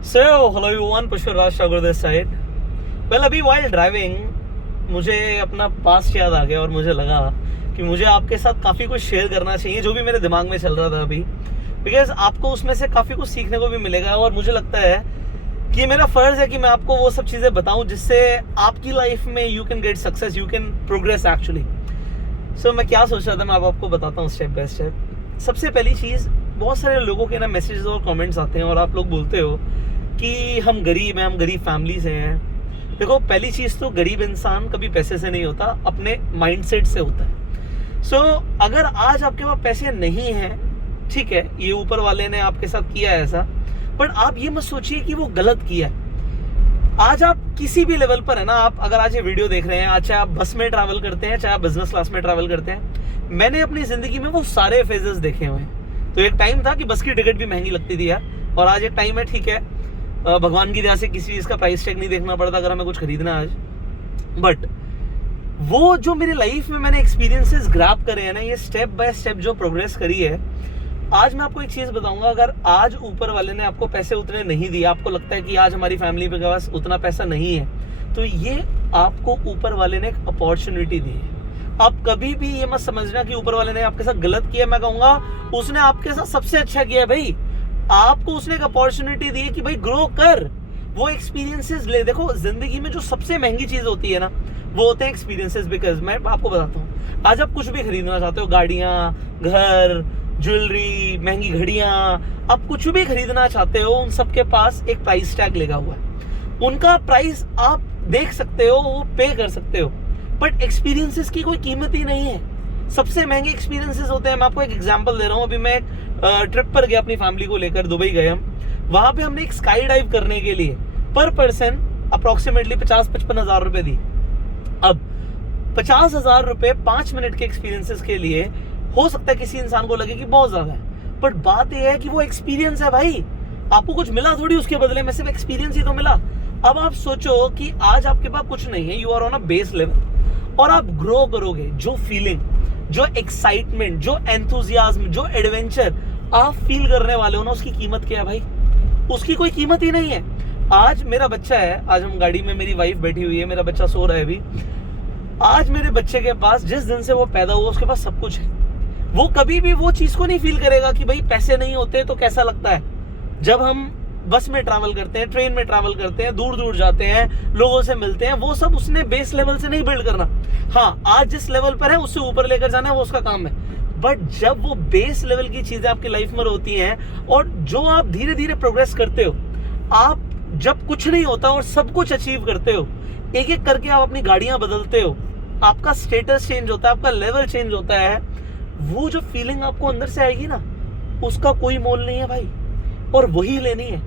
So, hello everyone, Pushparaj Thakur this side. Well, अभी while driving मुझे अपना past याद आ गया और मुझे लगा कि मुझे आपके साथ काफ़ी कुछ शेयर करना चाहिए जो भी मेरे दिमाग में चल रहा था अभी, बिकॉज आपको उसमें से काफ़ी कुछ सीखने को भी मिलेगा और मुझे लगता है कि मेरा फ़र्ज़ है कि मैं आपको वो सब चीज़ें बताऊं जिससे आपकी लाइफ में you can get success, you can progress actually. So मैं क्या सोच रहा था, मैं आपको बताता हूँ स्टेप बाय स्टेप. सबसे पहली चीज़, बहुत सारे लोगों के ना मैसेजेस और कमेंट्स आते हैं और आप लोग बोलते हो कि हम गरीब हैं, हम गरीब फैमिली से हैं. देखो, पहली चीज़ तो गरीब इंसान कभी पैसे से नहीं होता, अपने माइंडसेट से होता है. सो अगर आज आपके पास पैसे नहीं हैं, ठीक है, ये ऊपर वाले ने आपके साथ किया है ऐसा, बट आप ये मत सोचिए कि वो गलत किया है. आज आप किसी भी लेवल पर है ना, आप अगर आज ये वीडियो देख रहे हैं, आज चाहे आप बस में ट्रैवल करते हैं, चाहे आप बिजनेस क्लास में ट्रैवल करते हैं, मैंने अपनी जिंदगी में वो सारे फेजेस देखे हुए हैं. तो एक टाइम था कि बस की टिकट भी महंगी लगती थी यार, और आज एक टाइम है, ठीक है, भगवान की दया से किसी चीज का प्राइस टैग नहीं देखना पड़ता अगर हमें कुछ खरीदना आज. बट वो जो मेरी लाइफ में मैंने एक्सपीरियंसेस ग्रैब करे हैं ना, ये स्टेप बाय स्टेप जो प्रोग्रेस करी है, आज मैं आपको एक चीज बताऊंगा. अगर आज ऊपर वाले ने आपको पैसे उतने नहीं दिए, आपको लगता है कि आज हमारी फैमिली के पास उतना पैसा नहीं है, तो ये आपको ऊपर वाले ने एक अपॉर्चुनिटी दी है. आप कभी भी ये मत समझना कि ऊपर वाले ने आपके साथ गलत किया. मैं कहूंगा उसने आपके साथ सबसे अच्छा किया है भाई. आपको उसने एक अपॉर्चुनिटी दी है कि भाई ग्रो कर, वो एक्सपीरियंसेस ले. देखो, जिंदगी में जो सबसे महंगी चीज होती है ना, वो होते हैं एक्सपीरियंसेस. बिकॉज मैं आपको बताता हूँ, आज आप कुछ भी खरीदना चाहते हो, गाड़ियां, घर, ज्वेलरी, महंगी घड़ियां, आप कुछ भी खरीदना चाहते हो, उन सबके पास एक प्राइस टैग लगा हुआ है. उनका प्राइस आप देख सकते हो, वो पे कर सकते हो, बट एक्सपीरियंसेस की कोई कीमत ही नहीं है. सबसे महंगे एक्सपीरियंसेस होते हैं. मैं आपको एक एग्जांपल दे रहा हूँ. अभी मैं एक ट्रिप पर गया अपनी फैमिली को लेकर, दुबई गए हम. वहां पे हमने एक स्काई डाइव करने के लिए पर पर्सन अप्रोक्सीमेटली 50-55 हजार रुपए दी. अब 50 हजार रुपए 5 मिनट के एक्सपीरियंसेस के लिए हो सकता है किसी इंसान को लगे कि बहुत ज्यादा है, बट बात यह है कि वो एक्सपीरियंस है भाई. आपको कुछ मिला थोड़ी उसके बदले में, सिर्फ एक्सपीरियंस ही तो मिला. अब आप सोचो कि आज आपके पास कुछ नहीं है, you are on a base level, और आप ग्रो करोगे. जो फीलिंग, जो एक्साइटमेंट, जो एंथुजियाज्म, जो एडवेंचर आप फील करने वाले हो ना, उसकी कीमत क्या है भाई? उसकी कोई कीमत ही नहीं है. आज मेरा बच्चा है, आज हम गाड़ी में, मेरी वाइफ बैठी हुई है, मेरा बच्चा सो रहा है अभी. आज मेरे बच्चे के पास, जिस दिन से वो पैदा हुआ, उसके पास सब कुछ है. वो कभी भी वो चीज को नहीं फील करेगा कि भाई पैसे नहीं होते तो कैसा लगता है. जब हम बस में ट्रैवल करते हैं, ट्रेन में ट्रैवल करते हैं, दूर दूर जाते हैं, लोगों से मिलते हैं, वो सब उसने बेस लेवल से नहीं बिल्ड करना. हाँ, आज जिस लेवल पर है उससे ऊपर लेकर जाना है, वो उसका काम है. बट जब वो बेस लेवल की चीजें आपकी लाइफ में होती हैं और जो आप धीरे धीरे प्रोग्रेस करते हो, आप जब कुछ नहीं होता और सब कुछ अचीव करते हो, एक एक करके आप अपनी गाड़ियां बदलते हो, आपका स्टेटस चेंज होता है, आपका लेवल चेंज होता है, वो जो फीलिंग आपको अंदर से आएगी ना, उसका कोई मोल नहीं है भाई, और वही लेनी है.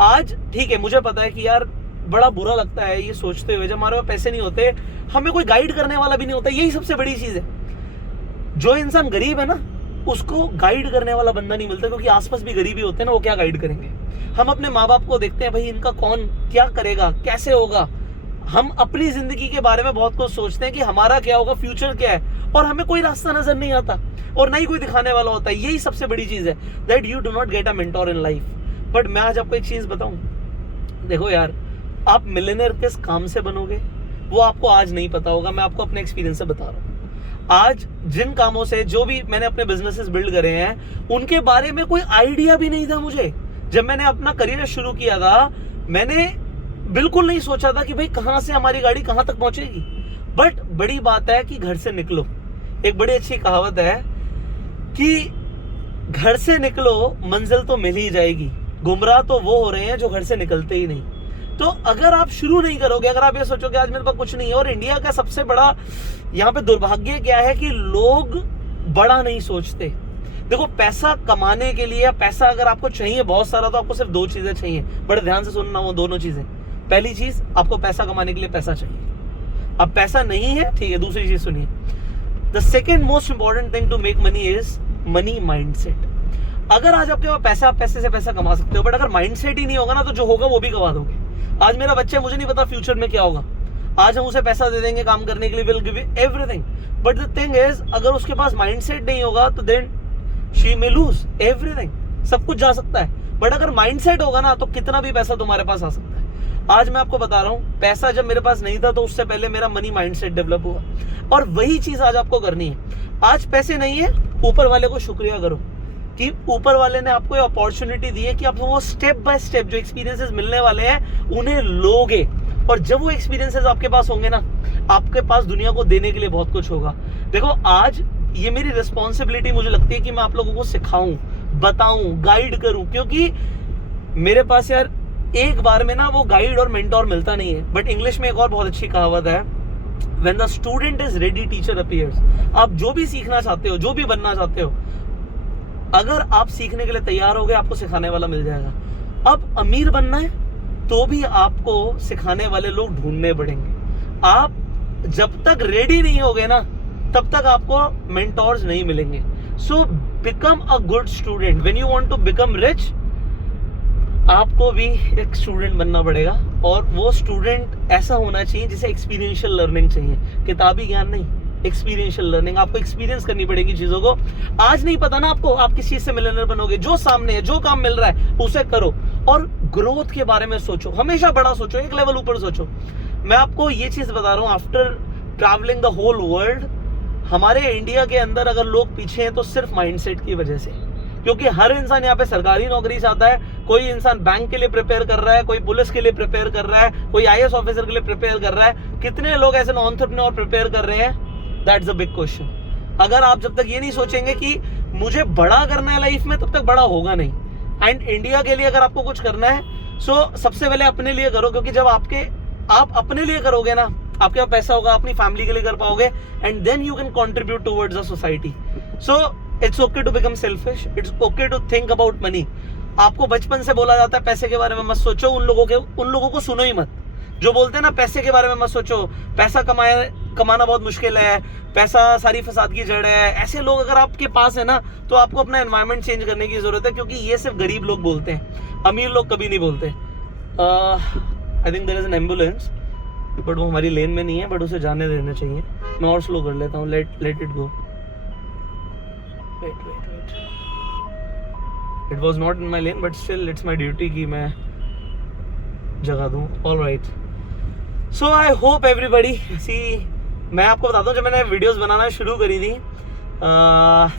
आज ठीक है, मुझे पता है कि यार बड़ा बुरा लगता है ये सोचते हुए, जब हमारे पास पैसे नहीं होते, हमें कोई गाइड करने वाला भी नहीं होता. यही सबसे बड़ी चीज है. जो इंसान गरीब है ना, उसको गाइड करने वाला बंदा नहीं मिलता, क्योंकि आसपास भी गरीबी होते हैं ना, वो क्या गाइड करेंगे. हम अपने माँ बाप को देखते हैं, भाई इनका कौन क्या करेगा, कैसे होगा. हम अपनी जिंदगी के बारे में बहुत कुछ सोचते हैं कि हमारा क्या होगा, फ्यूचर क्या है, और हमें कोई रास्ता नजर नहीं आता और नहीं कोई दिखाने वाला होता है. यही सबसे बड़ी चीज है, that you do not get a mentor in life. But मैं आज आपको एक चीज बताऊं, देखो यार, आप मिलियनेयर किस काम से बनोगे वो आपको आज नहीं पता होगा. मैं आपको अपने एक्सपीरियंस से बता रहा हूँ. आज जिन कामों से, जो भी मैंने अपने बिजनेसेस बिल्ड करे हैं, उनके बारे में कोई आइडिया भी नहीं था मुझे. जब मैंने अपना करियर शुरू किया था, मैंने बिल्कुल नहीं सोचा था कि भाई कहां से हमारी गाड़ी कहां तक पहुंचेगी. बट बड़ी बात है कि घर से निकलो. एक बड़ी अच्छी कहावत है कि घर से निकलो, मंजिल तो मिल ही जाएगी, गुमराह तो वो हो रहे हैं जो घर से निकलते ही नहीं. तो अगर आप शुरू नहीं करोगे, अगर आप ये सोचोगे आज मेरे पास कुछ नहीं है, और इंडिया का सबसे बड़ा यहाँ पे दुर्भाग्य क्या है कि लोग बड़ा नहीं सोचते. देखो, पैसा कमाने के लिए, पैसा अगर आपको चाहिए बहुत सारा, तो आपको सिर्फ दो चीजें चाहिए. बड़े ध्यान से सुनना, वो दोनों चीजें. पहली चीज, आपको पैसा कमाने के लिए पैसा चाहिए. अब पैसा नहीं है, ठीक है. दूसरी चीज सुनिए, the second most important thing to make money is money mindset. अगर आज आपके पास पैसा, आप पैसे से पैसा कमा सकते हो, बट अगर माइंडसेट ही नहीं होगा ना, तो जो होगा वो भी गवा दोगे. आज मेरा बच्चा, मुझे नहीं पता फ्यूचर में क्या होगा. आज हम उसे पैसा दे देंगे काम करने के लिए, will give you everything, but the thing is, अगर उसके पास माइंडसेट नहीं होगा, तो then she may lose everything. सब कुछ जा सकता है. बट अगर माइंडसेट होगा ना तो कितना भी पैसा तुम्हारे पास आ सकता है। आज मैं आपको बता रहा हूं, पैसा जब मेरे पास नहीं था तो उससे पहले मेरा मनी माइंडसेट डेवलप हुआ, और वही चीज आज आपको करनी है। आज पैसे नहीं है, ऊपर वाले को शुक्रिया करो कि ऊपर वाले ने आपको ये अपॉर्चुनिटी दी है कि आप वो स्टेप बाय स्टेप जो एक्सपीरियंसेस मिलने वाले हैं उन्हें लोगे, और जब वो एक्सपीरियंसेस आपके पास होंगे ना, आपके पास दुनिया को देने के लिए बहुत कुछ होगा। देखो, आज ये मेरी रिस्पॉन्सिबिलिटी मुझे लगती है कि मैं आप लोगों को सिखाऊं, बताऊं, गाइड करूं, क्योंकि मेरे पास यार एक बार में ना वो गाइड और मेंटोर मिलता नहीं है। बट इंग्लिश में एक और बहुत अच्छी कहावत है, when the student is ready teacher appears. आप जो भी सीखना चाहते हो, जो भी बनना चाहते हो, अगर आप सीखने के लिए तैयार हो गए, आपको सिखाने वाला मिल जाएगा। अब अमीर बनना है तो भी आपको सिखाने वाले लोग ढूंढने पड़ेंगे। आप जब तक रेडी नहीं होगे ना, तब तक आपको मेंटोर्स नहीं मिलेंगे। So become a good student. When you want to become rich, आपको भी एक स्टूडेंट बनना पड़ेगा, और वो स्टूडेंट ऐसा होना चाहिए जिसे एक्सपीरियंशियल लर्निंग चाहिए, किताबी ज्ञान नहीं, एक्सपीरियंशियल लर्निंग। आपको एक्सपीरियंस करनी पड़ेगी चीजों को। आज नहीं पता ना आपको आप किस चीज से मिलियनेयर बनोगे, जो सामने है, जो काम मिल रहा है उसे करो, और ग्रोथ के बारे में सोचो, हमेशा बड़ा सोचो, एक लेवल ऊपर सोचो। मैं आपको ये चीज बता रहा हूँ, after travelling the whole world, हमारे इंडिया के अंदर अगर लोग पीछे हैं तो सिर्फ माइंडसेट की वजह से, क्योंकि हर इंसान यहाँ पे सरकारी नौकरी चाहता है। कोई इंसान बैंक के लिए प्रिपेयर कर रहा है, कोई पुलिस के लिए प्रिपेयर कर रहा है, कोई आईएएस ऑफिसर के लिए प्रिपेयर कर रहा है। कितने लोग ऐसे एंटरप्रेन्योर प्रिपेयर कर रहे हैं? That's a big question. अगर आप जब तक ये नहीं सोचेंगे कि मुझे बड़ा करना है लाइफ में, तब तक बड़ा होगा नहीं। एंड इंडिया के लिए अगर आपको कुछ करना है, सो सबसे पहले अपने लिए करो, क्योंकि जब आप अपने लिए करोगे ना, आपके पास पैसा होगा, अपनी फैमिली के लिए कर पाओगे, and then you can contribute towards the society. So it's okay to become selfish, it's okay to think about money. आपको बचपन से बोला जाता है पैसे के बारे में मत सोचो, उन लोगों को सुनो ही मत जो बोलते हैं ना पैसे के बारे में मत सोचो, पैसा कमाना बहुत मुश्किल है, पैसा सारी फसाद की जड़ है। ऐसे लोग अगर आपके पास है ना, तो आपको अपना एनवायरनमेंट चेंज करने की जरूरत है, क्योंकि ये सिर्फ गरीब लोग बोलते हैं, अमीर लोग कभी नहीं बोलते। I think there is an ambulance, but वो हमारी लेन में नहीं है, बट उसे जाने देना चाहिए। मैं और स्लो कर लेता हूँ, let it go. Wait it was not in my lane, but still it's my duty कि मैं जगा दूँ। All right, so I hope everybody see, मैं आपको बताता हूँ, जब मैंने वीडियोस बनाना शुरू करी थी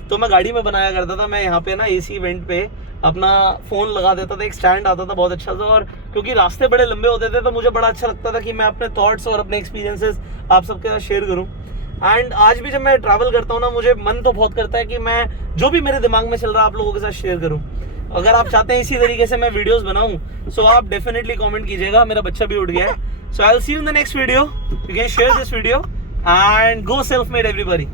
तो मैं गाड़ी में बनाया करता था। मैं यहाँ पे ना एसी इवेंट पे अपना फ़ोन लगा देता था, एक स्टैंड आता था बहुत अच्छा सा, और क्योंकि रास्ते बड़े लंबे होते थे तो मुझे बड़ा अच्छा लगता था कि मैं अपने थॉट्स और अपने एक्सपीरियंसेस आप सबके साथ शेयर करूँ। एंड आज भी जब मैं ट्रैवल करता हूँ ना, मुझे मन तो बहुत करता है कि मैं जो भी मेरे दिमाग में चल रहा है आप लोगों के साथ शेयर करूँ। अगर आप चाहते हैं इसी तरीके से मैं वीडियोस बनाऊं, सो आप डेफिनेटली कमेंट कीजिएगा। मेरा बच्चा भी उठ गया है। So I will see you in the next video. You can share this video and go self made everybody.